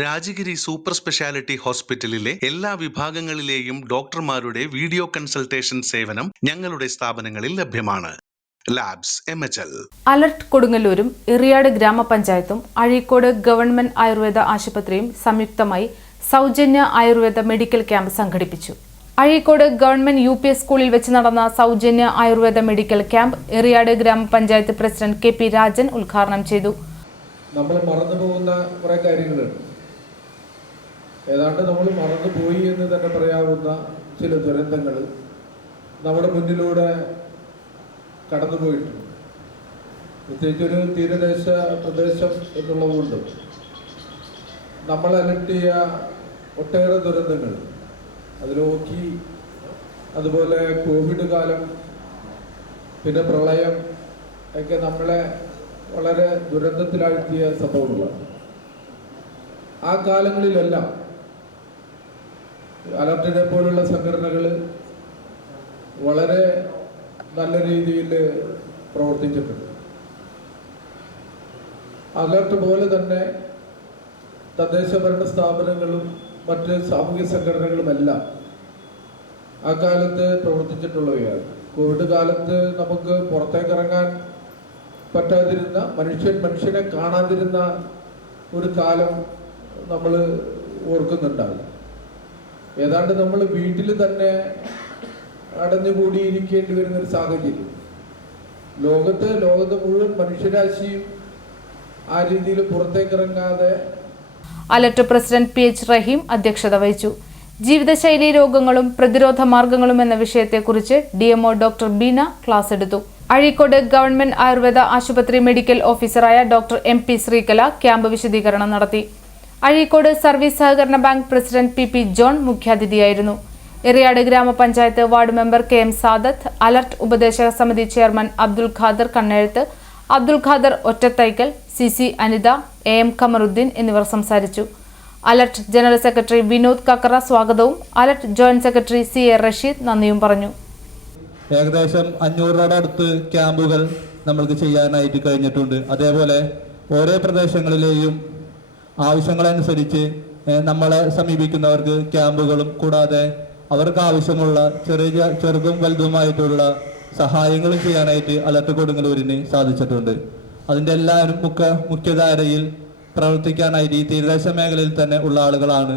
Rajagiri super speciality ഹോസ്പിറ്റലിലെ എല്ലാ വിഭാഗങ്ങളിലെയും ഡോക്ടർമാരുടെ വീഡിയോ കൺസൾട്ടേഷൻ സേവനം ഞങ്ങളുടെ സ്ഥാപനങ്ങളിൽ ലഭ്യമാണ്. Labs M H L. Alert കൊടുങ്ങല്ലൂരും ഇറിയാട് ഗ്രാമപഞ്ചായത്തും അഴീക്കോട് ഗവൺമെന്റ് ആയുർവേദ ആശുപത്രിയും സംയുക്തമായി സൗജന്യ ആയുർവേദ മെഡിക്കൽ ക്യാമ്പ് സംഘടിപ്പിച്ചു. Azhikode government U P S സ്കൂളിൽ വെച്ച് നടന്ന സൗജന്യ ആയുർവേദ മെഡിക്കൽ ക്യാമ്പ് എറിയാട് ഗ്രാമപഞ്ചായത്ത് പ്രസിഡന്റ് കെ പി രാജൻ ഉദ്ഘാടനം ചെയ്തു. നമ്മൾ മറന്നു പോകുന്ന കുറേ കാര്യങ്ങളുണ്ട്. ഏതാണ്ട് നമ്മൾ മറന്നുപോയി എന്ന് തന്നെ പറയാവുന്ന ചില ദുരന്തങ്ങൾ നമ്മുടെ മുന്നിലൂടെ കടന്നുപോയിട്ടുണ്ട് പ്രത്യേകിച്ചൊരു തീരദേശ പ്രദേശം എന്നുള്ളതുകൊണ്ട് നമ്മൾ അലട്ടിയ ഒട്ടേറെ ദുരന്തങ്ങൾ. അതിലോക്കി അതുപോലെ കോവിഡ് കാലം പിന്നെ പ്രളയം ഒക്കെ നമ്മളെ വളരെ ദുരന്തത്തിലാഴ്ത്തിയ സംഭവങ്ങളാണ്. ആ കാലങ്ങളിലെല്ലാം അലർട്ടിനെ പോലുള്ള സംഘടനകൾ വളരെ നല്ല രീതിയിൽ പ്രവർത്തിച്ചിട്ടുണ്ട്. അലർട്ട് പോലെ തന്നെ തദ്ദേശ ഭരണ സ്ഥാപനങ്ങളും മറ്റ് സാമൂഹ്യ സംഘടനകളുമെല്ലാം ആ കാലത്ത് പ്രവർത്തിച്ചിട്ടുള്ളവയാണ്. കോവിഡ് കാലത്ത് നമുക്ക് പുറത്തേക്ക് ഇറങ്ങാൻ പറ്റാതിരുന്ന മനുഷ്യൻ മനുഷ്യനെ കാണാതിരുന്ന ഒരു കാലം നമ്മൾ ഓർക്കുന്നുണ്ടാകും ഏതാണ്ട് നമ്മൾ വീട്ടിൽ തന്നെ അടഞ്ഞുകൂടിയിരിക്കേണ്ടി വരുന്ന ഒരു സാഹചര്യം. ലോകത്ത് ലോകത്ത് മുഴുവൻ മനുഷ്യരാശിയും ആ രീതിയിൽ പുറത്തേക്ക് പുറത്തേക്കിറങ്ങാതെ alert president P H Rahim അധ്യക്ഷത വഹിച്ചു. ജീവിതശൈലി രോഗങ്ങളും പ്രതിരോധ മാർഗങ്ങളും എന്ന വിഷയത്തെക്കുറിച്ച് D MO doctor Beena class എടുത്തു. അഴീക്കോട് ഗവൺമെന്റ് ആയുർവേദ ആശുപത്രി മെഡിക്കൽ ഓഫീസറായ doctor M P Sreekala camp വിശദീകരണം നടത്തി. അഴീക്കോട് സർവീസ് സഹകരണ bank president P P John മുഖ്യാതിഥിയായിരുന്നു. Eriyad ഗ്രാമപഞ്ചായത്ത് ward member K M Sadath alert ഉപദേശക സമിതി chairman Abdul Khader Kannezhuthu Abdul Khader Ottathaikkal C C Anitha A M Kamaruddeen എന്നിവർ സംസാരിച്ചു. Alert general secretary Vinod Kakkara സ്വാഗതവും alert joint secretary C A Rasheed നന്ദിയും പറഞ്ഞു. ഏകദേശം അഞ്ഞൂറിനോട് അടുത്ത് ക്യാമ്പുകൾ നമ്മൾക്ക് ചെയ്യാനായിട്ട് കഴിഞ്ഞിട്ടുണ്ട്. അതേപോലെ ഓരോ പ്രദേശങ്ങളിലെയും ആവശ്യങ്ങളനുസരിച്ച് നമ്മളെ സമീപിക്കുന്നവർക്ക് ക്യാമ്പുകളും കൂടാതെ അവർക്ക് ആവശ്യമുള്ള ചെറിയ ചെറുതും വലുതുമായിട്ടുള്ള സഹായങ്ങളും ചെയ്യാനായിട്ട് അലർട്ട് കൊടുങ്ങലൂരിന് സാധിച്ചിട്ടുണ്ട്. അതിന്റെ എല്ലാവരും മുഖ്യ മുഖ്യധാരയിൽ പ്രവർത്തിക്കാനായിട്ട് ഈ തീരദേശ മേഖലയിൽ തന്നെ ഉള്ള ആളുകളാണ്.